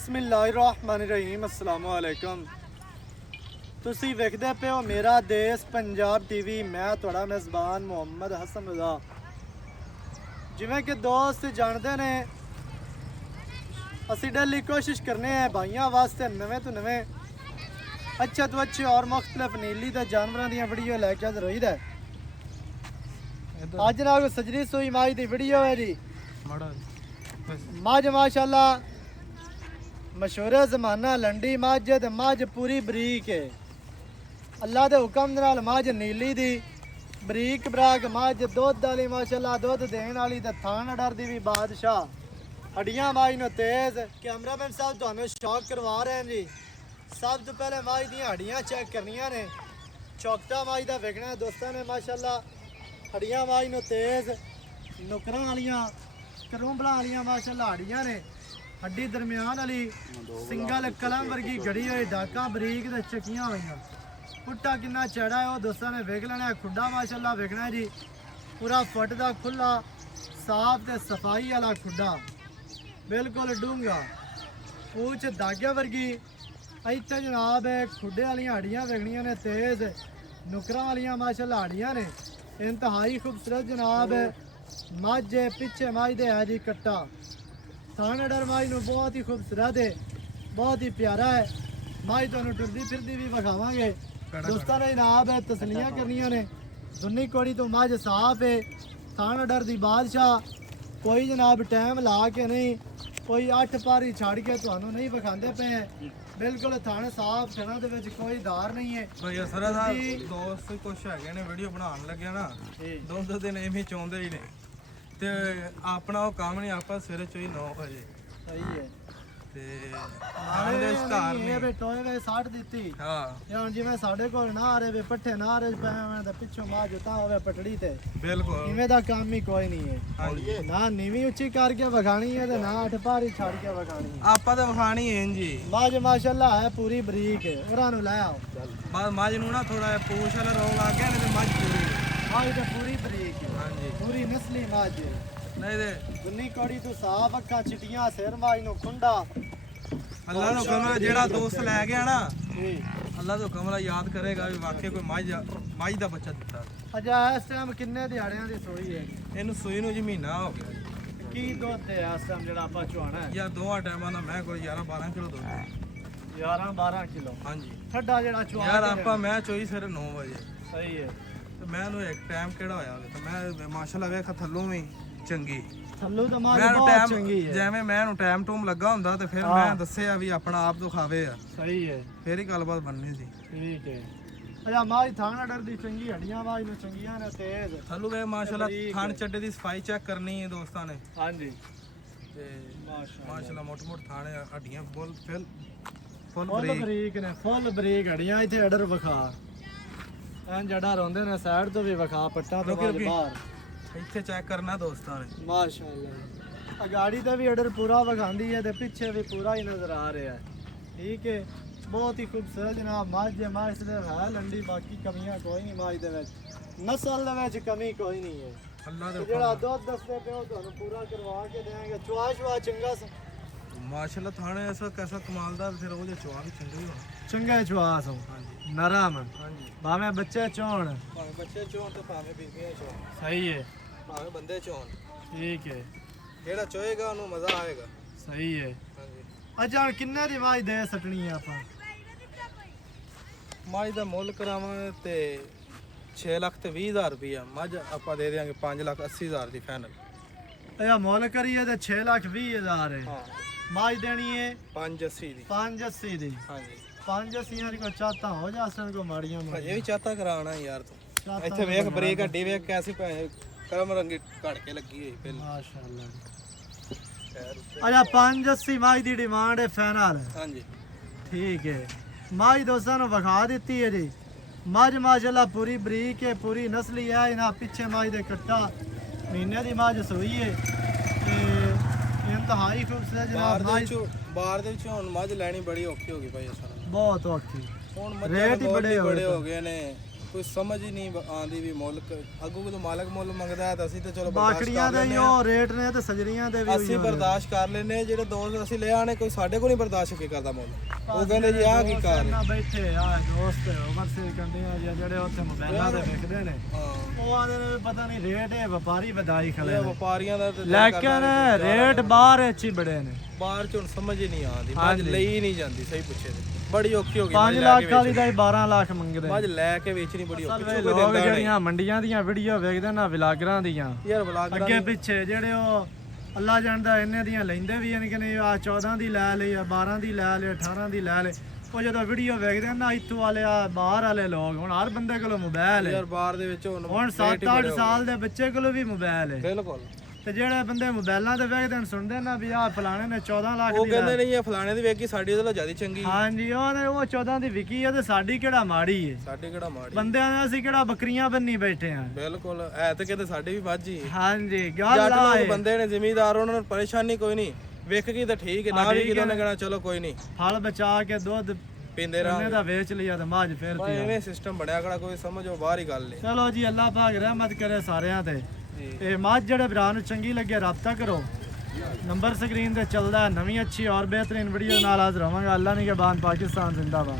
ਬਿਸਮਿल्लाहिर्रहमानिर्रहीम अस्सलाम वालेकुम। ਤੁਸੀਂ ਵੇਖਦੇ ਪਏ ਹੋ ਮੇਰਾ ਦੇਸ਼ ਪੰਜਾਬ ਟੀਵੀ। ਮੈਂ ਤੁਹਾਡਾ ਮੇਜ਼ਬਾਨ ਮੁਹੰਮਦ ਹਸਨ ਰਜ਼ਾ। ਜਿਵੇਂ ਕਿ ਦੋਸਤ ਜਾਣਦੇ ਨੇ, ਅਸੀਂ ਡੇਲੀ ਕੋਸ਼ਿਸ਼ ਕਰਨੇ ਆ ਭਾਈਆਂ ਵਾਸਤੇ ਨਵੇਂ ਤੋਂ ਨਵੇਂ ਅੱਛੇ ਤੋਂ ਅੱਛੇ ਔਰ ਮੁxtਲਫ ਨੀਲੀ ਤੇ ਜਾਨਵਰਾਂ ਦੀਆਂ ਵੀਡੀਓ ਲੈ ਕੇ ਹਾਜ਼ਰ ਹੋਈਦਾ। ਅੱਜ ਨਾਲ ਸਜਰੀ ਸੂਈ ਮਾਈ ਦੀ ਵੀਡੀਓ ਹੈ ਜੀ। ਮੱਝ ਮਾਸ਼ਾਅੱਲਾ मशहूर जमाना लंडी मझ ते मझ पूरी बरीक है। अल्लाह के हुक्म नाल मझ नीली दी बरीक बराक मझ दुध वाली माशाअल्लाह दुध देने वाली ते थान अडर दी भी बादशाह। हड्डियां मझ नो तेज। कैमरामैन साहब तुहानू शौक करवा रहे हैं जी। सब तो पहले मझ दी हड्डियां चेक करनियां ने। चौकटा मझ दा वेखना दोस्तों ने माशाअल्लाह। हड्डियां मझ नो तेज, नुकरां वालियां करूंबलां वालियां माशाअल्लाह हड्डियां ने। हड्डी दरम्यान वाली सिंगल कलम वर्गी गड़ी हुई, डाका बरीक ते चकियां हुई। पुट्टा किन्ना चढ़ा है वो दोस्तों ने वेख लेना है। खुड्डा माशाअल्लाह वेखना है जी, पूरा फुट दा खुला साफ ते सफाई वाला खुड्डा, बिल्कुल डूंगा। पूछ धागे वर्गी। इत्थे जनाब खुड्डे वालियां हड्डियां वेखनियां ने तेज, नुकरां वालियां माशाअल्लाह हड्डियां ने इंतहाई खूबसूरत जनाब। मझ पिछे मझ दे है जी कट्टा। थान अडर माई नू बहुत ही खूबसूरत है, बहुत ही प्यारा है। माई तुहानू टुरदी फिरदी भी विखावांगे दोस्तों ने। जनाब तसलियां करनियां ने। दुन्नी कोड़ी तो मझ साफ है, थान अडर दी बादशाह। कोई जनाब टाइम ला के नहीं, कोई 8 पारी छड़ के तुहानू नहीं विखांदे पे हैं। बिल्कुल थान साफ थना दे विच कोई धार नहीं है। भाई असरा दा दोस्त कुछ हैगे ने वीडियो बनाउण लगे ना, दोस्त दिन एवें चाहुंदे ही ने ते अपना वो काम नहीं। आपा सवेरे चोई 9 बजे सही है ਤੇ ਆਂਦੇ ਸਟਾਰ ਇਹ ਵੇ ਟੋਏ ਵੇ ਸਾੜ ਦਿੱਤੀ। ਹਾਂ ਹੁਣ ਜਿਵੇਂ ਸਾਡੇ ਕੋਲ ਨਾ ਆ ਰਹੇ ਵੇ ਪੱਠੇ ਨਾ ਆ ਰਹੇ ਪਏ ਹੋਣ ਤੇ ਪਿੱਛੋਂ ਮਾਂ ਜੁਤਾ ਹੋਵੇ ਪਟੜੀ ਤੇ, ਬਿਲਕੁਲ ਇਵੇਂ ਦਾ ਕੰਮ ਹੀ ਕੋਈ ਨਹੀਂ ਹੈ। ਹਾਂਜੀ ਨਾ ਨੀਵੀਂ ਉੱਚੀ ਕਰਕੇ ਵਿਖਾਣੀ ਹੈ ਤੇ ਨਾ 8 ਪਾਰੀ ਛੱਡ ਕੇ ਵਿਖਾਣੀ ਹੈ। ਆਪਾਂ ਤਾਂ ਵਿਖਾਣੀ ਹੈ ਜੀ। ਮੱਝ ਮਾਸ਼ਾਅੱਲਾ ਹੈ ਪੂਰੀ ਬਰੀਕ ਹੈ। ਉਹਨਾਂ ਨੂੰ ਲੈ ਆਓ। ਬਾਅਦ ਮੱਝ ਨੂੰ ਨਾ ਥੋੜਾ ਪੂਛ ਵਾਲਾ ਰੋਗ ਲੱਗ ਗਿਆ ਨੇ ਤੇ ਮੱਝ ਪੂਰੀ ਮੱਝ ਤੇ ਪੂਰੀ ਬਰੀਕ ਹੈ, ਹਾਂਜੀ ਪੂਰੀ ਨਸਲੀ ਮੱਝ ਹੈ। ਨਹੀਂ ਤੇ ਦੁੰਨੀ ਕੋੜੀ ਤੋਂ ਸਾਫ ਅੱਖਾਂ ਚਿੱਟੀਆਂ, ਸਿਰ ਮੱਝ ਨੂੰ ਖੁੰਡਾ। ਅੱਲਾ ਦਾ ਹੁਕਮ ਜਿਹੜਾ ਦੋਸਤ ਲੈ ਗਿਆ ਨਾ, ਜੀ ਅੱਲਾ ਦਾ ਹੁਕਮ ਯਾਦ ਕਰੇਗਾ ਵੀ ਵਾਕਿਆ ਕੋਈ ਮੱਝ ਦਾ ਬੱਚਾ ਦਿੱਤਾ। ਅਜਾ ਇਸ ਟਾਈਮ ਕਿੰਨੇ ਦਿਹਾੜਿਆਂ ਦੀ ਸੋਈ ਹੈ? ਇਹਨੂੰ ਸੂਈ ਨੂੰ ਜੀ ਮਹੀਨਾ ਹੋ ਗਿਆ। ਕੀ ਦੁੱਧ ਹੈ ਇਸ ਟਾਈਮ ਜਿਹੜਾ ਆਪਾਂ ਚੁਆਣਾ ਹੈ? ਯਾਰ ਦੋਵਾਂ ਟਾਈਮਾਂ ਦਾ ਮੈਂ ਕੋਈ 11-12 ਕਿਲੋ ਦੁੱਧ। 11-12 ਕਿਲੋ। ਹਾਂਜੀ ਠੱਡਾ ਜਿਹੜਾ ਚੁਆ ਯਾਰ ਆਪਾਂ ਮੈਂ ਚੋਈ ਸਿਰ 9 ਵਜੇ ਸਹੀ ਹੈ। ਤੇ ਮੈਂ ਉਹਨੂੰ ਇੱਕ ਟਾਈਮ ਕਿਹੜਾ ਹੋਇਆ ਤੇ ਮੈਂ ਮਾਸ਼ਾਅੱਲਾ ਵੇਖ ਥੱਲੋਂ ਵੀ ਚੰਗੀ। ਥੱਲੋਂ ਤਾਂ ਮਾਂ ਮੈਂ ਬਹੁਤ ਟਾਈਮ ਚੰਗੀ ਹੈ। ਜਿਵੇਂ ਮੈਂ ਉਹਨੂੰ ਟਾਈਮ ਟੂਮ ਲੱਗਾ ਹੁੰਦਾ ਤੇ ਫਿਰ ਮੈਂ ਦੱਸਿਆ ਵੀ ਆਪਣਾ ਆਪ ਤੋਂ ਖਾਵੇ ਆ, ਸਹੀ ਹੈ, ਫੇਰ ਹੀ ਗੱਲਬਾਤ ਬਣਨੀ ਸੀ। ਠੀਕ ਹੈ। ਅਜਾ ਮਾਂ ਥਾਣ ਅਡਰ ਦੀ ਚੰਗੀ, ਹੱਡੀਆਂ ਮਾਂ ਨੂੰ ਚੰਗੀਆਂ ਨੇ ਤੇਜ਼। ਥੱਲੋਂ ਵੇ ਮਾਸ਼ਾਅੱਲਾ ਥਣ ਚੱਡੇ ਦੀ ਸਫਾਈ ਚੈੱਕ ਕਰਨੀ ਹੈ ਦੋਸਤਾਂ ਨੇ। ਹਾਂਜੀ ਤੇ ਮਾਸ਼ਾਅੱਲਾ ਮਾਸ਼ਾਅੱਲਾ ਮੋਟ ਥਾਣ ਹੱਡੀਆਂ ਫੁੱਲ ਫੁੱਲ ਬਰੀਕ। ਬਰੀਕ ਨੇ, ਫੁੱਲ ਬਰੀਕ ਹੱਡੀਆਂ। ਇੱਥੇ ਅਡਰ ਵਿਖਾ ਐਂ ਜੜਾ ਰੋਂਦੇ ਨੇ ਸਾਈਡ ਤੋਂ ਵੀ ਵਿਖਾ, ਪੱਟਾਂ ਤੋਂ ਬਾਹਰ ਇੱਥੇ ਚੈੱਕ ਕਰਨਾ ਦੋਸਤਾਂ ਨੇ। ਮਾਸ਼ਾਅੱਲਾ ਗਾੜੀ ਤੇ ਵੀ ਅਡਰ ਪੂਰਾ ਵਿਖਾਉਂਦੀ ਹੈ ਤੇ ਪਿੱਛੇ ਵੀ ਪੂਰਾ ਹੀ ਨਜ਼ਰ ਆ ਰਿਹਾ ਹੈ। ਠੀਕ ਹੈ, ਬਹੁਤ ਹੀ ਖੂਬਸੂਰਤ ਜਨਾਬ ਮੱਝ ਹੈ। ਮੱਝ ਦੇ ਹੈ ਲੰਡੀ, ਬਾਕੀ ਕਮੀਆਂ ਕੋਈ ਨਹੀਂ ਮੱਝ ਦੇ ਵਿੱਚ, ਨਸਲ ਦੇ ਵਿੱਚ ਕਮੀ ਕੋਈ ਨਹੀਂ ਹੈ। ਅੱਲਾ ਦੇ ਜਿਹੜਾ ਦੁੱਧ ਦੱਸਦੇ ਪਿਓ ਤੁਹਾਨੂੰ ਪੂਰਾ ਕਰਵਾ ਕੇ ਦੇਵਾਂਗੇ। ਚੁਆ ਚੁਆ ਚੰਗਾ ਮਾਸ਼ਾਅੱਲਾ ਥਾਣੇ ਐਸਾ ਕੈਸਾ ਕਮਾਲ ਦਾ, ਫਿਰ ਉਹਦੇ ਚਵਾ ਵੀ ਚੰਗੇ ਹੋਣ। ਚੰਗਾ ਚੁਆ ਸੋ ਹਾਂਜੀ ਨਰਮ, ਹਾਂਜੀ ਭਾਵੇਂ ਬੱਚੇ ਚੋਣ, ਭਾਵੇਂ ਬੱਚੇ ਚੋਣ ਤੇ ਭਾਵੇਂ ਬੀਬੀਆਂ ਚੋਣ, ਸਹੀ ਹੈ, ਭਾਵੇਂ ਬੰਦੇ ਚੋਣ, ਠੀਕ ਹੈ। ਜਿਹੜਾ ਚੋਏਗਾ ਉਹਨੂੰ ਮਜ਼ਾ ਆਏਗਾ। ਸਹੀ ਹੈ। ਹਾਂਜੀ ਅੱਛਾ ਹੁਣ ਕਿੰਨੇ ਦੀ ਆਵਾਜ਼ ਦੇ ਸਟਣੀ ਆ ਆਪਾਂ? ਮੱਝ ਦਾ ਮੁੱਲ ਕਰਾਵਾਂਗੇ ਤੇ 6,20,000 ਰੁਪਇਆ। ਮੱਝ ਆਪਾਂ ਦੇ ਦੇਵਾਂਗੇ 5,80,000 ਦੀ ਫਾਈਨਲ। ਇਹ ਮੁੱਲ ਕਰੀਏ ਤੇ 6,20,000 ਹੈ। ਹਾਂ ਮਾਝ ਦੇਣੀ ਹੈ 5,80 ਦੀ। 580 ਦੀ। ਹਾਂਜੀ 580 ਦੀ ਕੋਈ ਚਾਤਾ ਹੋ ਜਾਸਣ ਕੋ ਮਾੜੀਆਂ ਹਜੇ ਵੀ ਚਾਤਾ ਕਰਾਉਣਾ ਯਾਰ ਤੂੰ। ਚਾਹਤਾ ਇੱਥੇ ਵੇਖ ਬਰੀਕ ਹੱਡੀ ਵੇਖ ਕੈਸੀ ਕਲਮ ਰੰਗੀ ਘੜ ਕੇ ਲੱਗੀ ਹੋਈ ਪਹਿਲਾਂ। ਮਾਸ਼ਾਅੱਲਾ। ਅੱਛਾ 580 ਮਾਝ ਦੀ ਡਿਮਾਂਡ ਹੈ ਫਾਈਨਲ। ਹਾਂਜੀ ਠੀਕ ਹੈ। ਮਾਝ ਦੋਸਤਾਂ ਨੂੰ ਵਿਖਾ ਦਿੱਤੀ ਹੈ ਜੀ। ਮੱਝ ਮਾਸ਼ਾਅੱਲਾ ਪੂਰੀ ਬਰੀਕ ਹੈ, ਪੂਰੀ ਨਸਲੀ ਹੈ। ਇਹਨਾਂ ਪਿੱਛੇ ਮੱਝ ਦੇ ਕੱਟਾ ਮਹੀਨੇ ਦੀ ਮੱਝ ਸੂਈ ਹੈ ਤੇ ਇੰਤਹਾਈ ਖੂਬਸੂਰਤ ਜਨਾਬ। ਬਾਹਰ ਦੇ ਵਿੱਚ ਹੁਣ ਮੱਝ ਲੈਣੀ ਬੜੀ ਔਖੀ ਹੋ ਗਈ ਭਾਈ ਅਸਾਂ ਬਹੁਤ ਔਖੀ। ਹੁਣ ਰੇਟ ਹੀ ਬੜੇ ਹੋ ਗਏ ਨੇ। ਕੋਈ ਸਮਝ ਹੀ ਨਹੀਂ ਆਉਂਦੀ ਵੀ ਮੁੱਲ ਅੱਗੋਂ ਜਦੋਂ ਮਾਲਕ ਮੁੱਲ ਮੰਗਦਾ ਹੈ ਤਾਂ ਅਸੀਂ ਤਾਂ ਚਲੋ ਬਾਕੜੀਆਂ ਦੇ ਹੀ ਉਹ ਰੇਟ ਨੇ ਤੇ ਸਜਰੀਆਂ ਦੇ ਵੀ ਅਸੀਂ ਬਰਦਾਸ਼ਤ ਕਰ ਲੈਨੇ ਜਿਹੜੇ ਦੋਸਤ ਅਸੀਂ ਲੈ ਆਣੇ ਕੋਈ ਸਾਡੇ ਕੋਲ ਨਹੀਂ ਬਰਦਾਸ਼ਤ ਕੀ ਕਰਦਾ ਮੁੱਲ ਉਹ ਕਹਿੰਦੇ ਜੀ ਆਹ ਕੀ ਕਰ ਨਾ ਬੈਠੇ ਆ ਦੋਸਤ ਓਵਰਸੇਲ ਕਰਦੇ ਆ ਜਾਂ ਜਿਹੜੇ ਉੱਥੇ ਮੋਬਾਈਲਾਂ ਤੇ ਵਿਕਦੇ ਨੇ ਉਹ ਆਦੇ ਨੇ ਪਤਾ ਨਹੀਂ ਰੇਟ ਇਹ ਵਪਾਰੀ ਵਧਾਈ ਖਲੇ ਇਹ ਵਪਾਰੀਆਂ ਦਾ ਤੇ ਲੇਕਿਨ ਰੇਟ ਬਾਹਰ ਅੱਛੀ ਬੜੇ ਨੇ ਬਾਹਰ ਚੋਂ ਸਮਝ ਹੀ ਨਹੀਂ ਆਉਂਦੀ ਮੱਝ ਲਈ ਨਹੀਂ ਜਾਂਦੀ ਸਹੀ ਪੁੱਛੇ ਤੇ ਬੜੀ ਔਖੀ ਹੋ ਗਈ 5 ਲੱਖ ਵਾਲੀ ਦਾ 12 ਲੱਖ ਮੰਗਦੇ ਮੱਝ ਲੈ ਕੇ ਵੇਚਣੀ ਬੜੀ ਔਖੀ ਲੋਕ ਜਿਹੜੀਆਂ ਮੰਡੀਆਂ ਦੀਆਂ ਵੀਡੀਓ ਵੇਖਦੇ ਨਾ ਵਲਾਗਰਾਂ ਦੀਆਂ ਯਾਰ ਵਲਾਗਰਾਂ ਅੱਗੇ ਪਿੱਛੇ ਜਿਹੜੇ ਉਹ ਅੱਲਾ ਜਾਣਦਾ ਇੰਨੇ ਦੀਆਂ ਲੈਂਦੇ ਵੀ ਯਾਨੀ ਕਿ ਨਹੀਂ ਆ 14 ਦੀ ਲੈ ਲਈ ਆ 12 ਦੀ ਲੈ ਲਈ 18 ਦੀ ਲੈ ਲਈ ਉਹ ਜਦੋਂ ਵੀਡੀਓ ਵੇਖਦੇ ਨਾ ਇੱਥੋਂ ਵਾਲੇ ਆ ਬਾਹਰ ਵਾਲੇ ਲੋਕ ਹੁਣ ਹਰ ਬੰਦੇ ਕੋਲ ਮੋਬਾਈਲ ਹੈ ਯਾਰ ਬਾਹਰ ਦੇ ਵਿੱਚ ਹੁਣ 7-8 ਸਾਲ ਦੇ ਬੱਚੇ ਕੋਲ ਵੀ ਮੋਬਾਈਲ ਹੈ ਬਿਲਕੁਲ ਤੇ ਜਿਹੜੇ ਬੰਦੇ ਮੋਬਾਈਲਾਂ ਤੇ ਵੇਖਦੇ ਨੇ ਸੁਣਦੇ ਨਾ ਵੀ ਆ ਫਲਾਣੇ ਨੇ 14 ਲੱਖ ਉਹ ਦੀ ਕਹਿੰਦੇ ਨਹੀਂ ਇਹ ਫਲਾਣੇ ਦੀ ਵੇਖੀ ਸਾਡੀ ਉਹਦੇ ਨਾਲ ਜ਼ਿਆਦਾ ਚੰਗੀ ਹਾਂਜੀ ਉਹ 14 ਦੀ ਵਿਕੀ ਹੈ ਤੇ ਸਾਡੀ ਕਿਹੜਾ ਮਾੜੀ ਹੈ ਸਾਡੇ ਕਿਹੜਾ ਮਾੜੀ ਬੰਦਿਆਂ ਨੇ ਅਸੀਂ ਕਿਹੜਾ ਬੱਕਰੀਆਂ ਬੰਨੀ ਬੈਠੇ ਆ ਬਿਲਕੁਲ ਐ ਤੇ ਕਹਿੰਦੇ ਸਾਡੀ ਵੀ ਬਾਜੀ ਹਾਂਜੀ ਗੱਲ ਜੱਟ ਆ ਲੋਕ ਬੰਦੇ ਨੇ ਜ਼ਿਮੀਦਾਰ ਉਹਨਾਂ ਨੂੰ ਪਰੇਸ਼ਾਨੀ ਕੋਈ ਨਹੀਂ ਵੇਖ ਗਈ ਤਾਂ ਠੀਕ ਹੈ ਨਾ ਵੀ ਕਿਦੋਂ ਨੇ ਕਹਿਣਾ ਚਲੋ ਕੋਈ ਨਹੀਂ ਹਲ ਬਚਾ ਕੇ ਦੁੱਧ ਪੀਂਦੇ ਰਹਾਂਗੇ ਉਹਨੇ ਤਾਂ ਵੇਚ ਲਿਆ ਤੇ ਮਾਝ ਫੇਰਤੀ ਐਵੇਂ ਸਿਸਟਮ ਬਣਿਆ ਕਿਹੜਾ ਕੋਈ ਸਮਝੋ ਬਾਹਰ ਹੀ ਗੱਲ ਹੈ ਚਲੋ ਜੀ ਅੱਲਾਹ ਪਾਕ ਰਹਿਮਤ ਕਰੇ ਸਾਰਿਆਂ ਤੇ ਇਹ ਮਾਝ ਜਿਹੜੇ ਭਰਾ ਨੂੰ ਚੰਗੀ ਲੱਗੇ ਰਾਬਤਾ ਕਰੋ ਨੰਬਰ ਸਕਰੀਨ ਤੇ ਚੱਲਦਾ ਨਵੀਂ ਅੱਛੀ ਔਰ ਬਿਹਤਰੀਨ ਵੀਡੀਓ ਨਾਲ ਹਾਜ਼ਰ ਹੋਵਾਂਗਾ ਅੱਲਾਹ ਨੇ ਕੇ ਬਾਨ ਪਾਕਿਸਤਾਨ ਜ਼ਿੰਦਾਬਾਦ